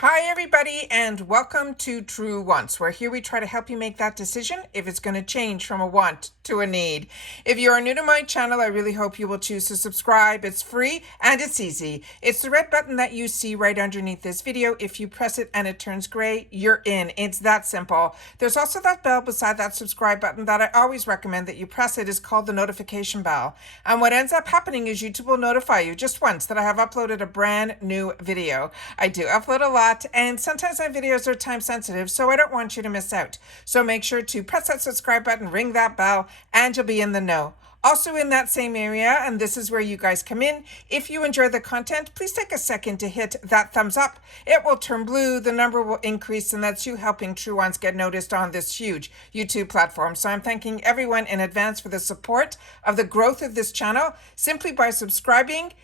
Hi everybody and welcome to True Wants, where here we try to help you make that decision if it's going to change from a want to a need. If you are new to my channel, I really hope you will choose to subscribe. It's free and it's easy. It's the red button that you see right underneath this video. If you press it and it turns gray, you're in. It's that simple. There's also that bell beside that subscribe button that I always recommend that you press. It is called the notification bell. And what ends up happening is YouTube will notify you just once that I have uploaded a brand new video. I do upload a lot, and sometimes my videos are time sensitive, so I don't want you to miss out. So make sure to press that subscribe button, ring that bell, and you'll be in the know. Also in that same area, and this is where you guys come in, if you enjoy the content, please take a second to hit that thumbs up. It will turn blue, the number will increase, and that's you helping True Ones get noticed on this huge YouTube platform. So I'm thanking everyone in advance for the support of the growth of this channel simply by subscribing,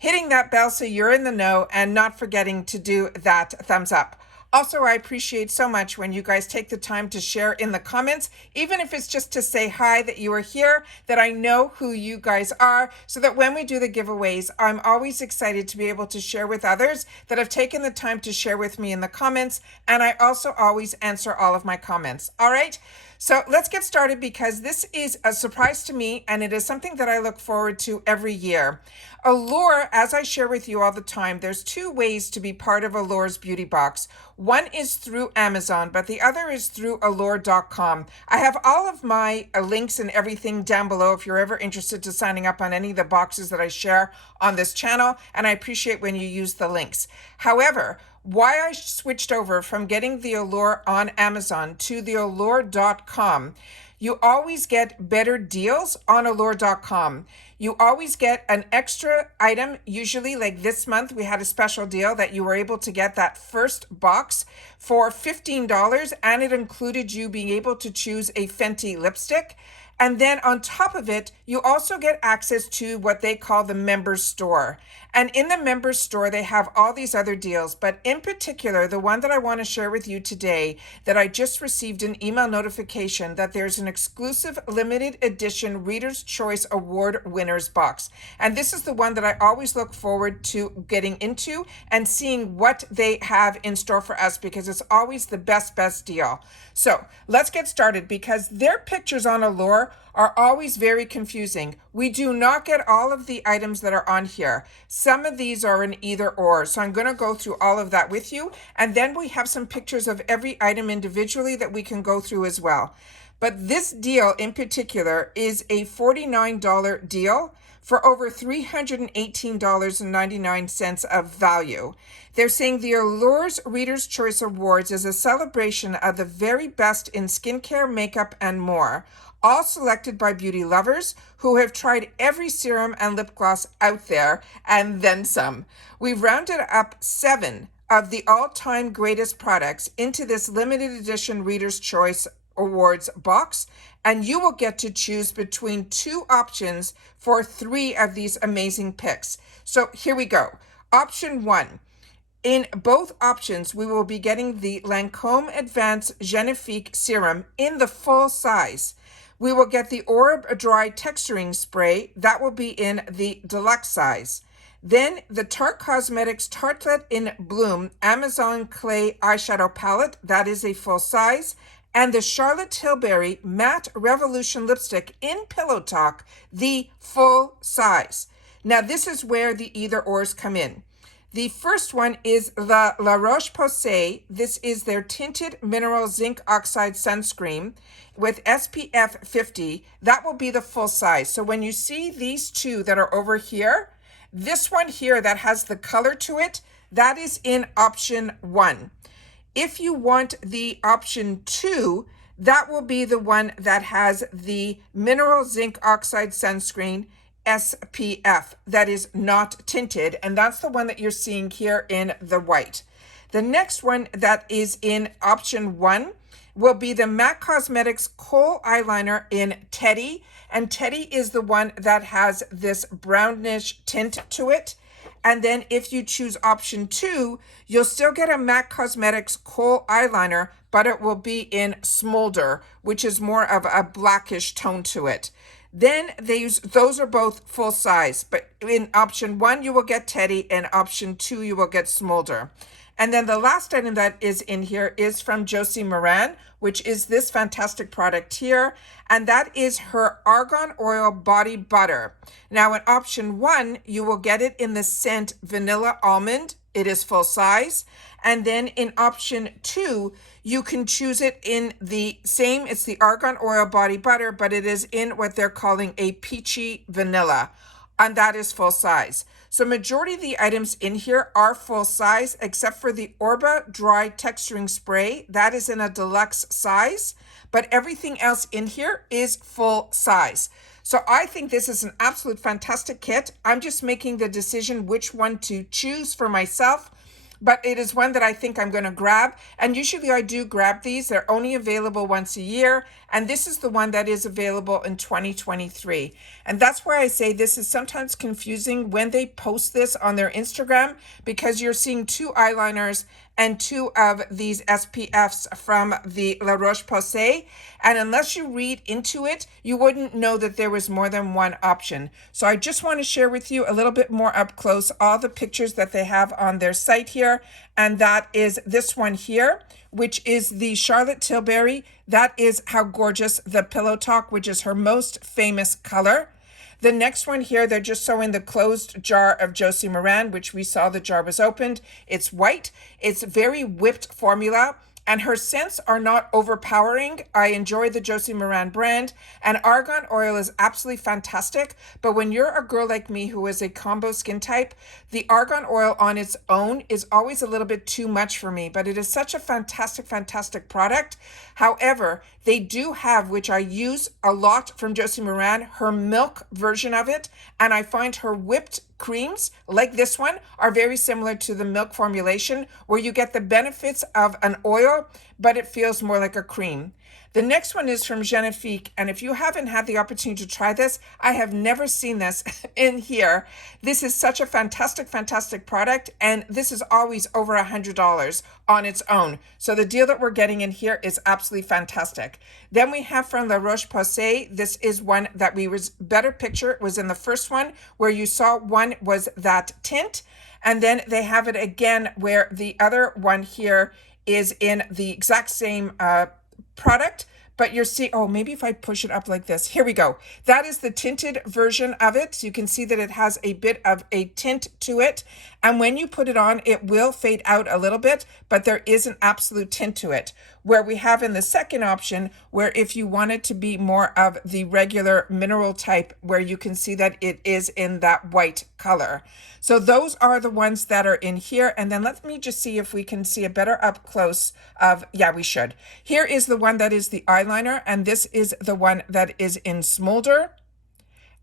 hitting that bell so you're in the know, and not forgetting to do that thumbs up. Also, I appreciate so much when you guys take the time to share in the comments, even if it's just to say hi, that you are here, that I know who you guys are, so that when we do the giveaways, I'm always excited to be able to share with others that have taken the time to share with me in the comments, and I also always answer all of my comments. All right? So let's get started, because this is a surprise to me and it is something that I look forward to every year. Allure, as I share with you all the time, there's two ways to be part of Allure's beauty box. One is through Amazon, but the other is through allure.com. I have all of my links and everything down below if you're ever interested to signing up on any of the boxes that I share on this channel, and I appreciate when you use the links. However, why I switched over from getting the Allure on Amazon to the allure.com, you always get better deals on allure.com. You always get an extra item. Usually, like this month, we had a special deal that you were able to get that first box for $15, and it included you being able to choose a Fenty lipstick. And then on top of it, you also get access to what they call the members store. And in the members store, they have all these other deals. But in particular, the one that I want to share with you today, that I just received an email notification that there's an exclusive limited edition Reader's Choice Award winners box. And this is the one that I always look forward to getting into and seeing what they have in store for us, because it's always the best deal. So let's get started, because their pictures on Allure are always very confusing. We do not get all of the items that are on here. Some of these are an either or. So I'm going to go through all of that with you. And then we have some pictures of every item individually that we can go through as well. But this deal in particular is a $49 deal for over $318.99 of value. They're saying the Allure's Reader's Choice Awards is a celebration of the very best in skincare, makeup, and more, all selected by beauty lovers who have tried every serum and lip gloss out there, and then some. We've rounded up 7 of the all-time greatest products into this limited edition Reader's Choice Awards box, and you will get to choose between 2 options for 3 of these amazing picks. So here we go. Option 1. In both options, we will be getting the Lancome Advanced Genifique Serum in the full size. We will get the Orb Dry Texturing Spray. That will be in the deluxe size. Then the Tarte Cosmetics Tartlet in Bloom Amazon Clay Eyeshadow Palette. That is a full size. And the Charlotte Tilbury Matte Revolution Lipstick in Pillow Talk, the full size. Now, this is where the either ors come in. The first one is the La Roche-Posay. This is their Tinted Mineral Zinc Oxide Sunscreen with SPF 50. That will be the full size. So when you see these two that are over here, this one here that has the color to it, that is in option 1. If you want the option 2, that will be the one that has the Mineral Zinc Oxide Sunscreen SPF that is not tinted, and that's the one that you're seeing here in the white. The next one that is in option 1 will be the MAC Cosmetics Kohl Eyeliner in Teddy, and Teddy is the one that has this brownish tint to it. And then if you choose option 2, you'll still get a MAC Cosmetics Kohl Eyeliner, but it will be in Smolder, which is more of a blackish tone to it. Then those are both full size, but in option 1 you will get Teddy, and option 2 you will get Smolder. And then the last item that is in here is from Josie Moran, which is this fantastic product here, and that is her Argan Oil Body Butter. Now in option 1 you will get it in the scent Vanilla Almond. It is full size. And then in option 2, you can choose it in the same, it's the Argan Oil Body Butter, but it is in what they're calling a peachy vanilla, and that is full size. So majority of the items in here are full size, except for the Orba Dry Texturing Spray. That is in a deluxe size, but everything else in here is full size. So I think this is an absolute fantastic kit. I'm just making the decision which one to choose for myself, but it is one that I think I'm going to grab. And usually I do grab these. They're only available once a year. And this is the one that is available in 2023. And that's why I say this is sometimes confusing when they post this on their Instagram, because you're seeing 2 eyeliners and 2 of these SPFs from the La Roche-Posay. And unless you read into it, you wouldn't know that there was more than one option. So I just want to share with you a little bit more up close all the pictures that they have on their site here. And that is this one here, which is the Charlotte Tilbury. That is how gorgeous the Pillow Talk, which is her most famous color. The next one here, they're just showing the closed jar of Josie Moran, which we saw the jar was opened. It's white. It's very whipped formula, and her scents are not overpowering. I enjoy the Josie Moran brand, and Argan Oil is absolutely fantastic. But when you're a girl like me who is a combo skin type, the Argan Oil on its own is always a little bit too much for me, but it is such a fantastic, fantastic product. However, they do have, which I use a lot from Josie Moran, her milk version of it, and I find her whipped creams like this one are very similar to the milk formulation, where you get the benefits of an oil, but it feels more like a cream. The next one is from Genifique, and if you haven't had the opportunity to try this, I have never seen this in here. This is such a fantastic, fantastic product, and this is always over $100 on its own. So the deal that we're getting in here is absolutely fantastic. Then we have from La Roche-Posay, this is one that we was better picture was in the first one, where you saw one was that tint, and then they have it again where the other one here is in the exact same product, but you're seeing, oh, maybe if I push it up like this, here we go. That is the tinted version of it. So you can see that it has a bit of a tint to it. And when you put it on, it will fade out a little bit, but there is an absolute tint to it. Where we have in the second option, where if you want it to be more of the regular mineral type, where you can see that it is in that white color. So those are the ones that are in here. And then let me just see if we can see a better up close of, yeah, we should. Here is the one that is the eyeliner, and this is the one that is in Smolder.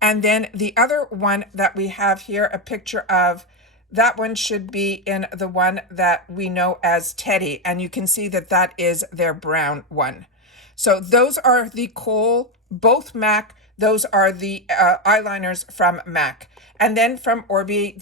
And then the other one that we have here, a picture of, that one should be in the one that we know as Teddy. And you can see that that is their brown one. So those are the Kohl, both MAC. Those are the eyeliners from MAC. And then from Orbe,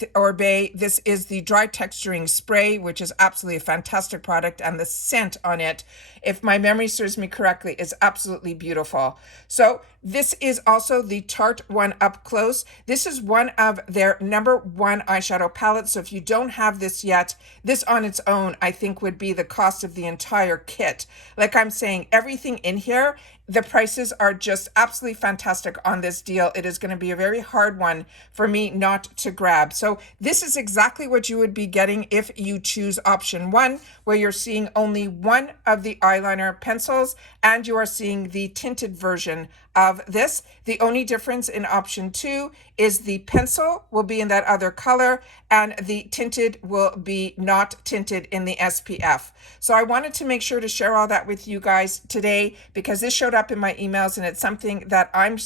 this is the Dry Texturing Spray, which is absolutely a fantastic product. And the scent on it, if my memory serves me correctly, is absolutely beautiful. So this is also the Tarte one up close. This is one of their #1 eyeshadow palettes. So if you don't have this yet, this on its own, I think would be the cost of the entire kit. Like I'm saying, everything in here, the prices are just absolutely fantastic on this deal. It is going to be a very hard one for me not to grab. So this is exactly what you would be getting if you choose option 1, where you're seeing only one of the eyeliner pencils and you are seeing the tinted version of this. The only difference in option 2 is the pencil will be in that other color and the tinted will be not tinted in the SPF. So I wanted to make sure to share all that with you guys today, because this showed up in my emails and it's something that I'm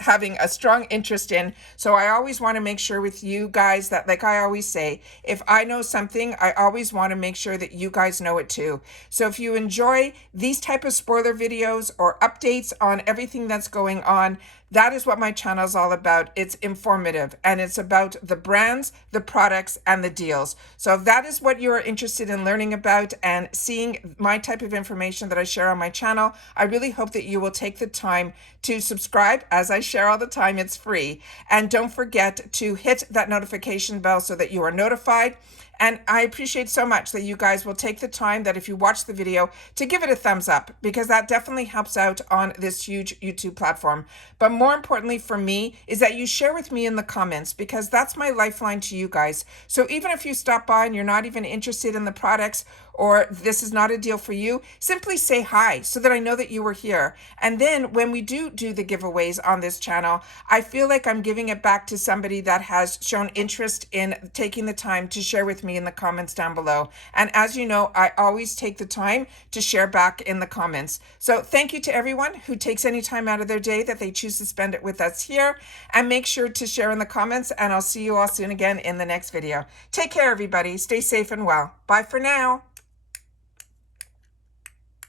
having a strong interest in. So I always want to make sure with you guys that, like I always say, if I know something, I always want to make sure that you guys know it too. So if you enjoy these type of spoiler videos or updates on everything that's going on, That is what my channel is all about. It's informative and it's about the brands, the products, and the deals. So if that is what you are interested in learning about and seeing my type of information that I share on my channel, I really hope that you will take the time to subscribe. As I share all the time, it's free. And don't forget to hit that notification bell so that you are notified. And I appreciate so much that you guys will take the time, that if you watch the video, to give it a thumbs up, because that definitely helps out on this huge YouTube platform. But more importantly for me is that you share with me in the comments, because that's my lifeline to you guys. So even if you stop by and you're not even interested in the products, or this is not a deal for you, simply say hi so that I know that you were here. And then when we do the giveaways on this channel, I feel like I'm giving it back to somebody that has shown interest in taking the time to share with me in the comments down below. And as you know, I always take the time to share back in the comments. So thank you to everyone who takes any time out of their day that they choose to spend it with us here. And make sure to share in the comments, and I'll see you all soon again in the next video. Take care, everybody. Stay safe and well. Bye for now.